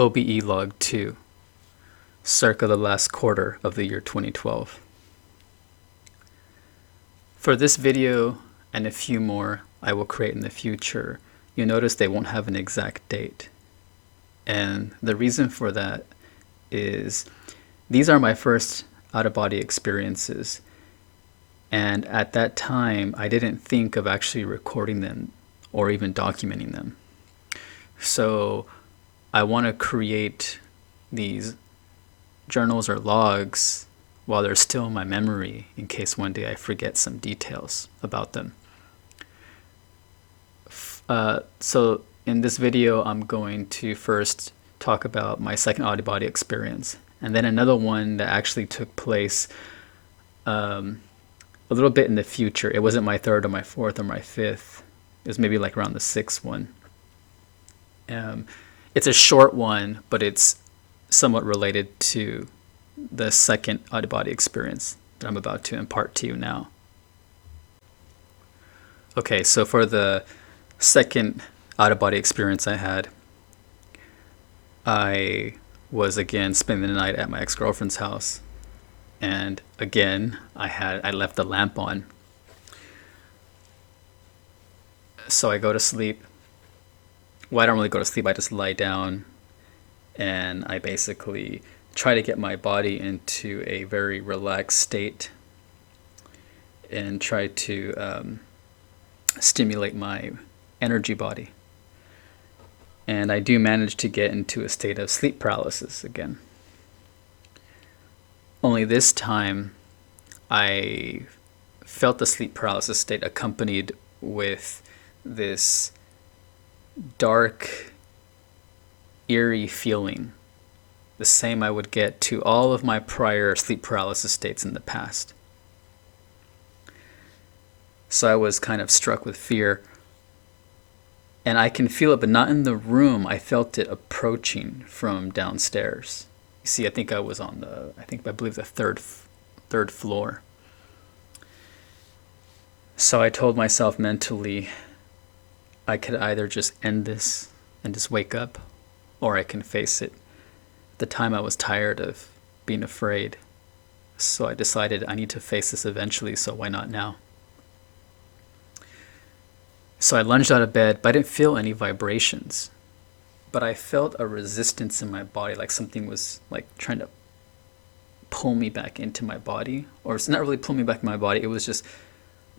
Obe Log 2, circa the last quarter of the year 2012. For this video and a few more I will create in the future, you'll notice they won't have an exact date. And the reason for that is these are my first out-of-body experiences. And at that time, I didn't think of actually recording them or even documenting them. So I want to create these journals or logs while they're still in my memory in case one day I forget some details about them. So in this video, I'm going to first talk about my second out-of-body experience, and then another one that actually took place a little bit in the future. It wasn't my third or my fourth or my fifth. It was maybe like around the sixth one. It's a short one, but it's somewhat related to the second out-of-body experience that I'm about to impart to you now. Okay, so for the second out-of-body experience I had, I was again spending the night at my ex-girlfriend's house, and again I left the lamp on. So I go to sleep. Well, I don't really go to sleep, I just lie down and I basically try to get my body into a very relaxed state and try to stimulate my energy body. And I do manage to get into a state of sleep paralysis again. Only this time I felt the sleep paralysis state accompanied with this dark, eerie feeling, the same I would get to all of my prior sleep paralysis states in the past. So I was kind of struck with fear, and I can feel it, but not in the room. I felt it approaching from downstairs. You see, I think I was on I believe the third floor. So I told myself mentally, I could either just end this and just wake up, or I can face it. At the time I was tired of being afraid, so I decided I need to face this eventually, so why not now? So I lunged out of bed, but I didn't feel any vibrations. But I felt a resistance in my body, like something was like trying to pull me back into my body. Or it's not really pull me back in my body, it was just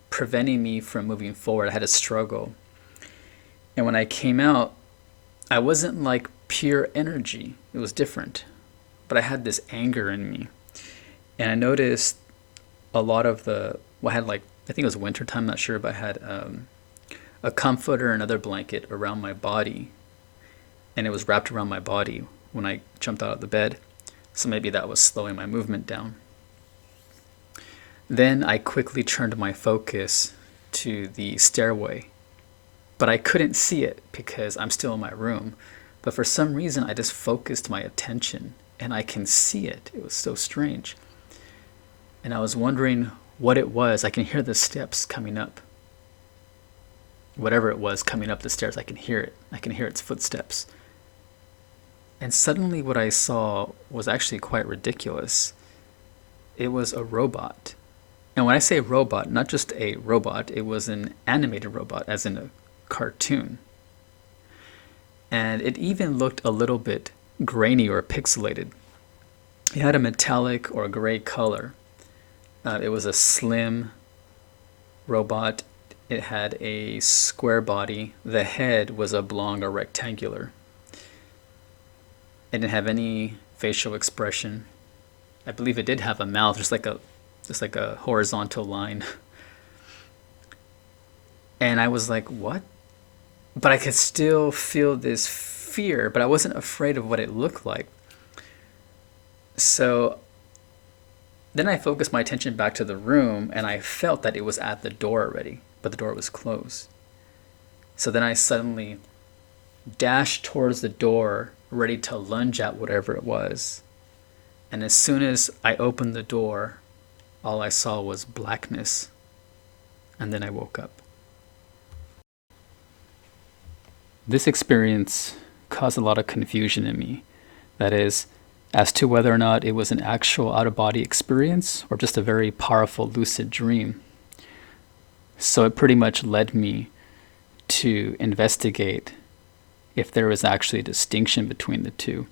preventing me from moving forward. I had a struggle. And when I came out, I wasn't like pure energy. It was different. But I had this anger in me. And I noticed a lot of I think it was wintertime, not sure, but I had a comforter, another blanket around my body, and it was wrapped around my body when I jumped out of the bed, so maybe that was slowing my movement down. Then I quickly turned my focus to the stairway, but I couldn't see it because I'm still in my room, but for some reason I just focused my attention and I can see it. It was so strange, and I was wondering what it was. I can hear the steps coming up. Whatever it was coming up the stairs, I can hear it. I can hear its footsteps. And suddenly what I saw was actually quite ridiculous. It was a robot. And when I say robot, not just a robot, it was an animated robot, as in a cartoon. And it even looked a little bit grainy or pixelated. It had a metallic or gray color. It was a slim robot. It had a square body. The head was oblong or rectangular. It didn't have any facial expression. I believe it did have a mouth, just like a horizontal line. And I was like, what? But I could still feel this fear, but I wasn't afraid of what it looked like. So then I focused my attention back to the room, and I felt that it was at the door already, but the door was closed. So then I suddenly dashed towards the door, ready to lunge at whatever it was. And as soon as I opened the door, all I saw was blackness. And then I woke up. This experience caused a lot of confusion in me. That is, as to whether or not it was an actual out-of-body experience or just a very powerful lucid dream. So it pretty much led me to investigate if there was actually a distinction between the two.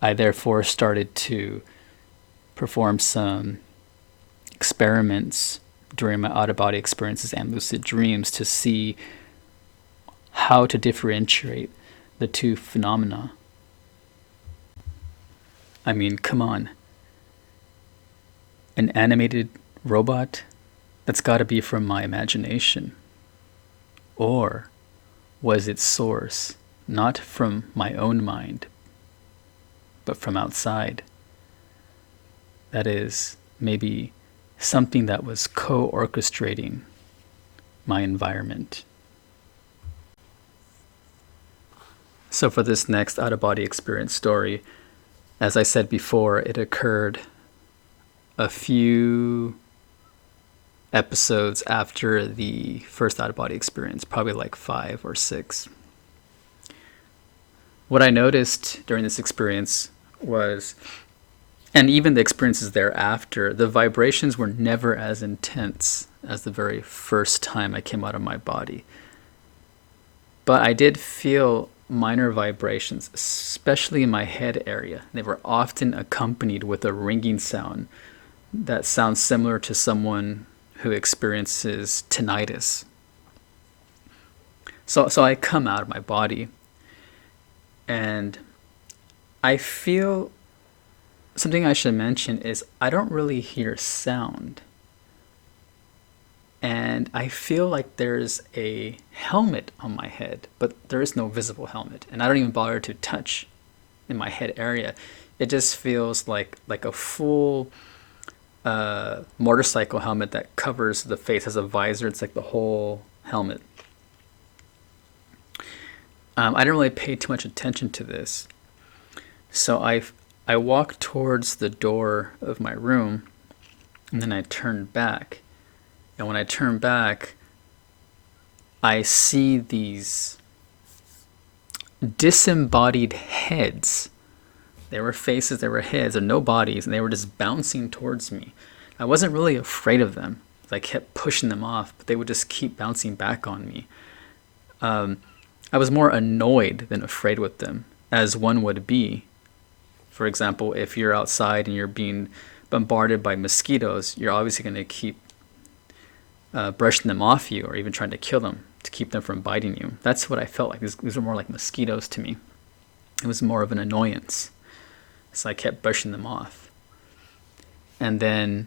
I therefore started to perform some experiments during my out-of-body experiences and lucid dreams to see how to differentiate the two phenomena. I mean, come on. An animated robot? That's got to be from my imagination. Or was its source not from my own mind, but from outside? That is, maybe something that was co-orchestrating my environment. So for this next out-of-body experience story, as I said before, it occurred a few episodes after the first out-of-body experience, probably like 5 or 6. What I noticed during this experience was, and even the experiences thereafter, the vibrations were never as intense as the very first time I came out of my body. But I did feel minor vibrations, especially in my head area. They were often accompanied with a ringing sound that sounds similar to someone who experiences tinnitus. So I come out of my body and I feel, something I should mention is I don't really hear sound. And I feel like there's a helmet on my head, but there is no visible helmet. And I don't even bother to touch in my head area. It just feels like a full motorcycle helmet that covers the face, has a visor. It's like the whole helmet. I didn't really pay too much attention to this. So I walked towards the door of my room, and then I turned back. And when I turn back, I see these disembodied heads. They were faces, they were heads, and no bodies, and they were just bouncing towards me. I wasn't really afraid of them. I kept pushing them off, but they would just keep bouncing back on me. I was more annoyed than afraid with them, as one would be. For example, if you're outside and you're being bombarded by mosquitoes, you're obviously going to keep brushing them off you, or even trying to kill them to keep them from biting you. That's what I felt like. These were more like mosquitoes to me. It was more of an annoyance. So I kept brushing them off. And then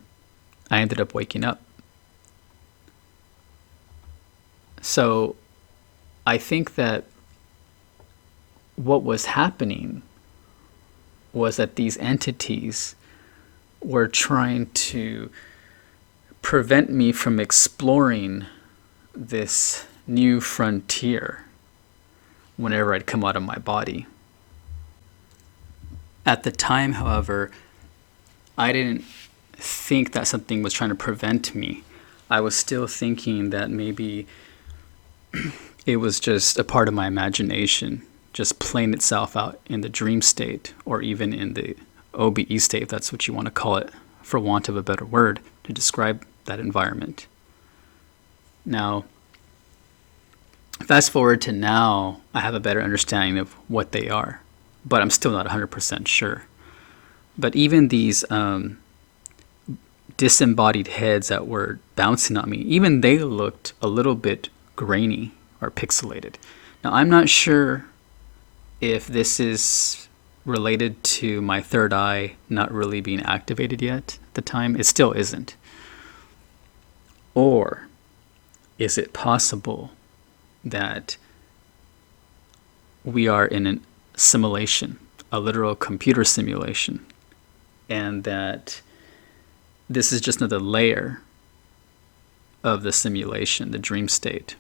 I ended up waking up. So I think that what was happening was that these entities were trying to prevent me from exploring this new frontier whenever I'd come out of my body. At the time, however, I didn't think that something was trying to prevent me. I was still thinking that maybe it was just a part of my imagination, just playing itself out in the dream state, or even in the Obe state, if that's what you want to call it, for want of a better word, to describe that environment. Now, fast forward to now, I have a better understanding of what they are, but I'm still not 100% sure. But even these disembodied heads that were bouncing on me, even they looked a little bit grainy or pixelated. Now, I'm not sure if this is related to my third eye not really being activated yet at the time. It still isn't. Or is it possible that we are in a simulation, a literal computer simulation, and that this is just another layer of the simulation, the dream state?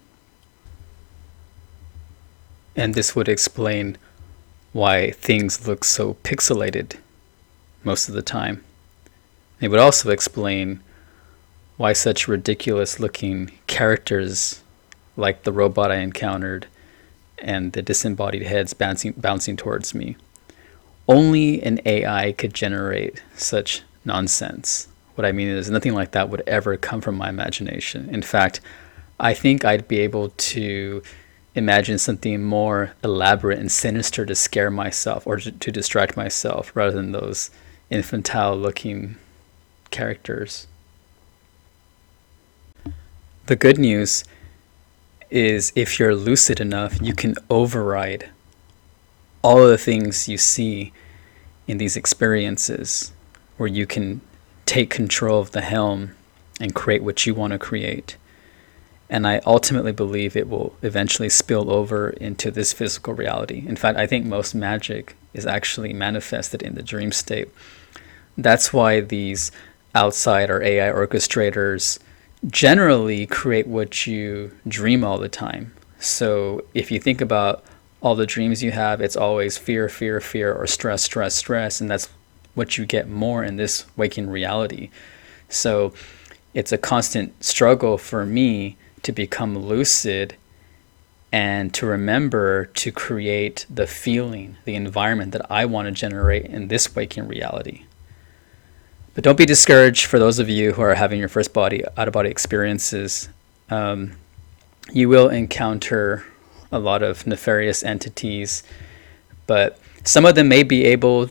And this would explain why things look so pixelated most of the time. It would also explain why such ridiculous looking characters like the robot I encountered and the disembodied heads bouncing towards me only an AI could generate such nonsense. What I mean is, nothing like that would ever come from my imagination. In fact, I think I'd be able to imagine something more elaborate and sinister to scare myself or to distract myself rather than those infantile looking characters. The good news is if you're lucid enough, you can override all of the things you see in these experiences, where you can take control of the helm and create what you want to create. And I ultimately believe it will eventually spill over into this physical reality. In fact, I think most magic is actually manifested in the dream state. That's why these outside or AI orchestrators generally create what you dream all the time. So if you think about all the dreams you have, it's always fear, fear, fear, or stress, stress, stress. And that's what you get more in this waking reality. So it's a constant struggle for me to become lucid and to remember to create the feeling, the environment that I want to generate in this waking reality. But don't be discouraged for those of you who are having your first out-of-body experiences. You will encounter a lot of nefarious entities, but some of them may be able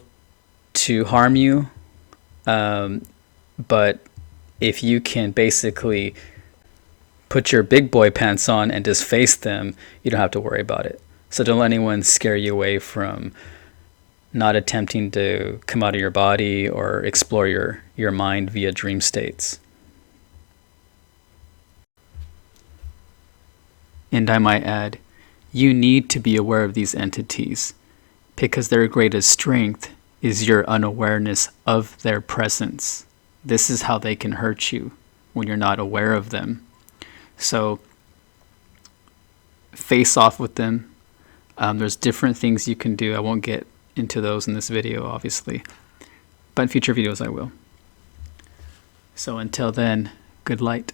to harm you. But if you can basically put your big boy pants on and just face them, you don't have to worry about it. So don't let anyone scare you away from not attempting to come out of your body or explore your mind via dream states. And I might add, you need to be aware of these entities because their greatest strength is your unawareness of their presence. This is how they can hurt you when you're not aware of them. So face off with them. There's different things you can do. I won't get into those in this video, obviously, but in future videos I will. So until then, good light.